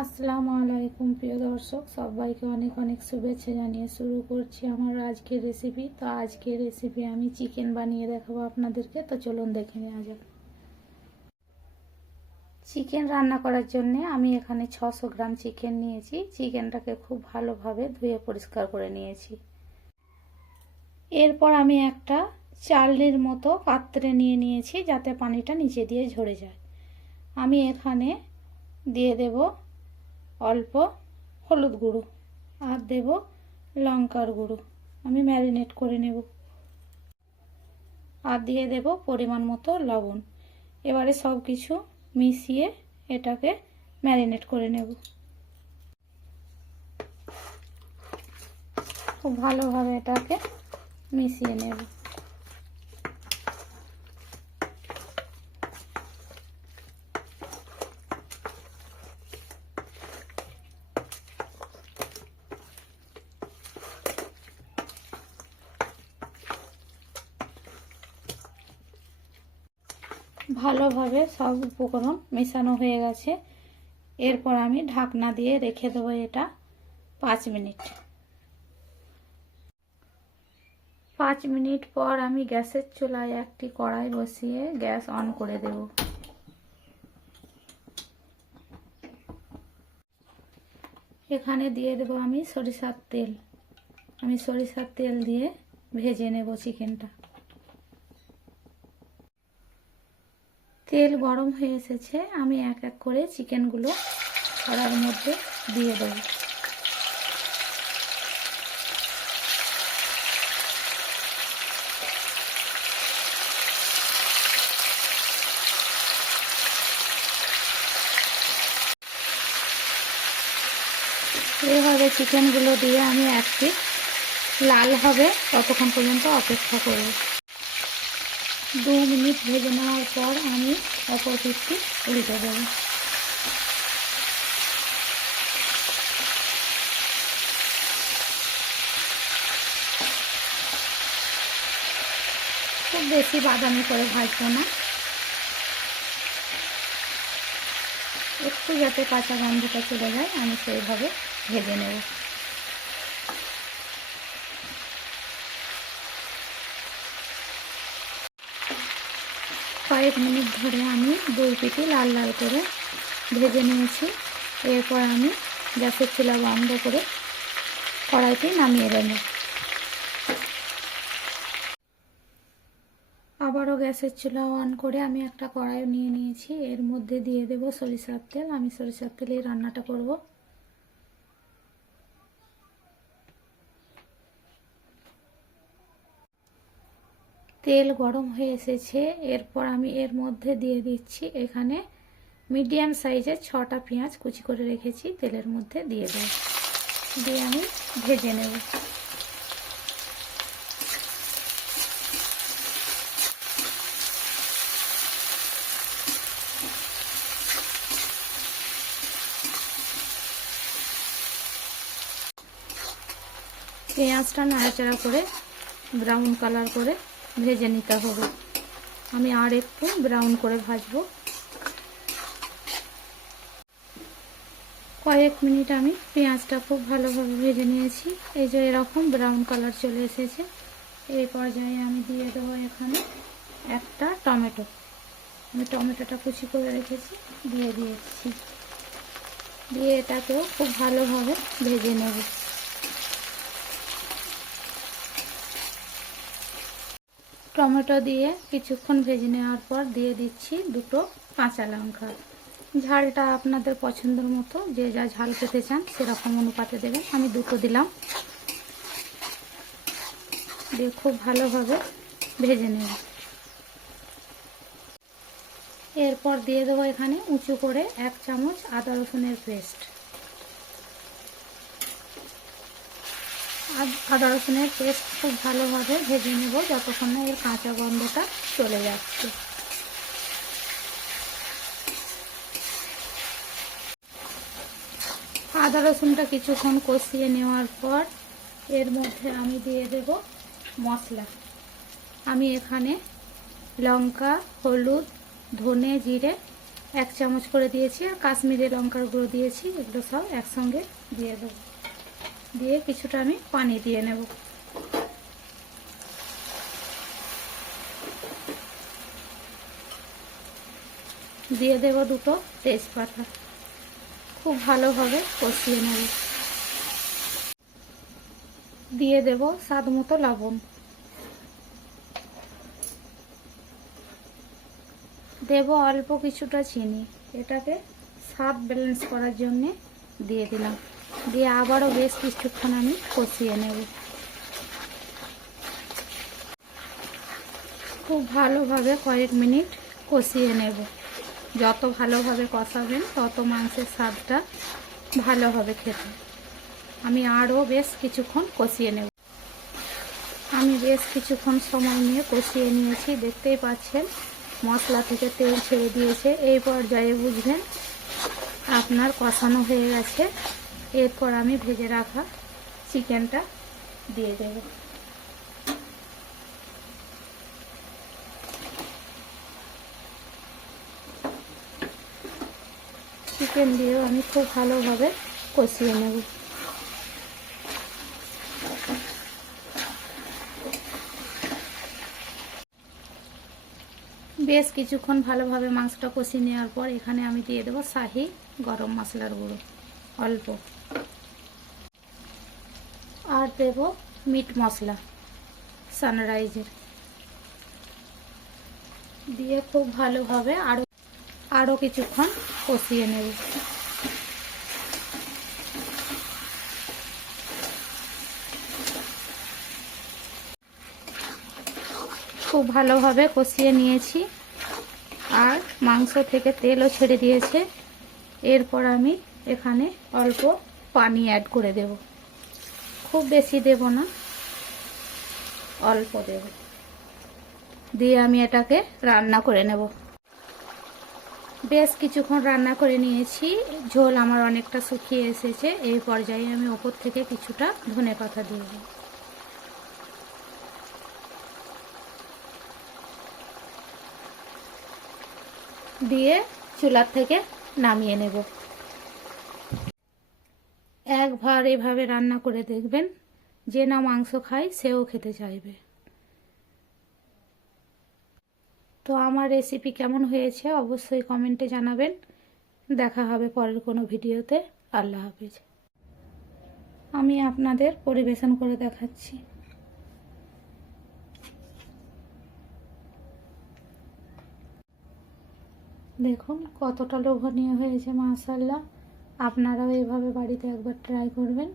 আসসালামু আলাইকুম প্রিয় দর্শক, সবাইকে অনেক অনেক শুভেচ্ছা জানিয়ে শুরু করছি আমার আজকের রেসিপি। তো আজকের রেসিপি আমি চিকেন বানিয়ে দেখাবো আপনাদেরকে। তো চলুন দেখে নেওয়া যাক। চিকেন রান্না করার জন্য আমি এখানে 600 গ্রাম চিকেন নিয়েছি। চিকেনটাকে খুব ভালোভাবে ধুয়ে পরিষ্কার করে নিয়েছি। এরপর আমি একটা চালনির মতো পাত্রে নিয়ে নিয়েছি যাতে পানিটা নিচে দিয়ে ঝরে যায়। আমি এখানে দিয়ে দেব অল্প হলুদ গুঁড়ো আর দেব লঙ্কার গুঁড়ো। আমি ম্যারিনেট করে নেব। আর দিয়ে দেব পরিমাণ মতো লবণ। এবারে সব কিছু মিশিয়ে এটাকে ম্যারিনেট করে নেব। খুব ভালোভাবে এটাকে মিশিয়ে নেব। ভালোভাবে সব উপকরণ মেশানো হয়ে গেছে। এরপর আমি ঢাকনা দিয়ে রেখে দেবো এটা 5 মিনিট। 5 মিনিট পর আমি গ্যাসের চুলায় একটি কড়াই বসিয়ে গ্যাস অন করে দেব। এখানে দিয়ে দেব আমি সরিষার তেল। আমি সরিষার তেল দিয়ে ভেজে নেব চিকেনটা। তেল গরম হয়ে এসেছে, আমি এক এক করে চিকেনগুলো কড়াইয়ের মধ্যে দিয়ে দেব। এইভাবে চিকেনগুলো দিয়ে আমি একটি লাল হবে ততক্ষণ পর্যন্ত অপেক্ষা করব। 2 মিনিট ভেজে নেওয়ার পর আমি অপর পিঠটি উল্টে দেব। খুব বেশি বাদামি করে ভাজবো না, একটু যাতে কাঁচা গন্ধটা চলে যায় আমি সেইভাবে ভেজে নেব। কয়েক মিনিট ধরে আমি 2 পিঠে লাল লাল করে ভেজে নিয়েছি। এরপর আমি গ্যাসের চুলা বন্ধ করে কড়াইটি নামিয়ে দেব। আবারও গ্যাসের চুলা অন করে আমি একটা কড়াই নিয়ে নিয়েছি। এর মধ্যে দিয়ে দেব সরিষার তেল। আমি সরিষার তেলে রান্নাটা করব। তেল গরম হয়ে এসেছে। এরপর আমি এর মধ্যে দিয়ে দিচ্ছি এখানে মিডিয়াম সাইজের 6টা পেঁয়াজ কুচি করে রেখেছি। তেলের মধ্যে দিয়ে দেব, দিয়ে আমি ভেজে নেব। পেঁয়াজটা নাড়াচাড়া করে ব্রাউন কালার করে ভেজে নিতে হবে। আমি আর একটু ব্রাউন করে ভাজবো। কয়েক মিনিট আমি পেঁয়াজটা খুব ভালোভাবে ভেজে নিয়েছি। এই যে এরকম ব্রাউন কালার চলে এসেছে। এই পর্যায়ে আমি দিয়ে দেবো এখানে একটা টমেটো। আমি টমেটোটা কুচি করে রেখেছি, দিয়ে দিয়েছি। দিয়ে এটাকেও খুব ভালোভাবে ভেজে নেব। টমেটো দিয়ে কিছুক্ষণ ভেজে নেওয়ার পর দিয়ে দিচ্ছি 2টো কাঁচা লঙ্কা। ঝালটা আপনাদের পছন্দের মতো, যে যা ঝাল খেতে চান সেরকম অনুপাতে দেবেন। আমি 2টো দিলাম। দিয়ে খুব ভালোভাবে ভেজে নেব। এরপর দিয়ে দেবো এখানে উঁচু করে 1 চামচ আদা রসুনের পেস্ট। আদা রসুনের পেস্ট খুব ভালোভাবে ভেজে নেব যতক্ষণ না এর কাঁচা গন্ধটা চলে যাচ্ছে। আদা রসুনটা কিছুক্ষণ কষিয়ে নেওয়ার পর এর মধ্যে আমি দিয়ে দেব মশলা। আমি এখানে লঙ্কা, হলুদ, ধনে, জিরে 1 চামচ করে দিয়েছি, আর কাশ্মীরি লঙ্কার গুঁড়ো দিয়েছি। এগুলো সব একসঙ্গে দিয়ে দেবো, দিয়ে কিছুটা আমি পানি দিয়ে নেব। দিয়ে দেব 2টো তেজপাতা, খুব ভালোভাবে কষিয়ে নেব। দিয়ে দেব স্বাদ মতো লবণ, দেব অল্প কিছুটা চিনি। এটাকে স্বাদ ব্যালেন্স করার জন্যে দিয়ে দিলাম। দিয়ে আবারও বেশ কিছুক্ষণ আমি কষিয়ে নেব। খুব ভালোভাবে কয়েক মিনিট কষিয়ে নেব। যত ভালোভাবে কষাবেন তত মাংসের স্বাদটা ভালো হবে খেতে। আমি আরও বেশ কিছুক্ষণ কষিয়ে নেব। আমি বেশ কিছুক্ষণ সময় নিয়ে কষিয়ে নিয়েছি। দেখতেই পাচ্ছেন মশলা থেকে তেল ছেড়ে দিয়েছে। এই পর্যায়ে বুঝবেন আপনার কষানো হয়ে গেছে। এরপর আমি ভেজে রাখা চিকেনটা দিয়ে দেব। চিকেন দিয়েও আমি খুব ভালোভাবে কষিয়ে নেব। বেশ কিছুক্ষণ ভালোভাবে মাংসটা কষিয়ে নেওয়ার পর এখানে আমি দিয়ে দেবো শাহি গরম মশলার গুঁড়ো অল্প, আর দেব মিট মশলা সানরাইজের, দিয়ে খুব ভালোভাবে আরও কিছুক্ষণ কষিয়ে নেব। খুব ভালোভাবে কষিয়ে নিয়েছি, আর মাংস থেকে তেলও ছেড়ে দিয়েছে। এরপর আমি এখানে অল্প পানি অ্যাড করে দেব, খুব বেশি দেব না, অল্প দেব। দিয়ে আমি এটাকে রান্না করে নেব। বেশ কিছুক্ষণ রান্না করে নিয়েছি, ঝোল আমার অনেকটা শুকিয়ে এসেছে। এই পর্যায়ে আমি ওপর থেকে কিছুটা ধনেপাতা দিয়ে দেব। দিয়ে চুলার থেকে নামিয়ে নেব। একবার এভাবে রান্না করে দেখবেন, যে না মাংস খায় সেও খেতে চাইবে। তো আমার রেসিপি কেমন হয়েছে অবশ্যই কমেন্টে জানাবেন। দেখা হবে পরের কোনো ভিডিওতে। আল্লাহ হাফেজ। আমি আপনাদের পরিবেশন করে দেখাচ্ছি। দেখুন কতটা লোভনীয় হয়েছে মাশাআল্লাহ। আপনারাও এভাবে বাড়িতে একবার ট্রাই করবেন।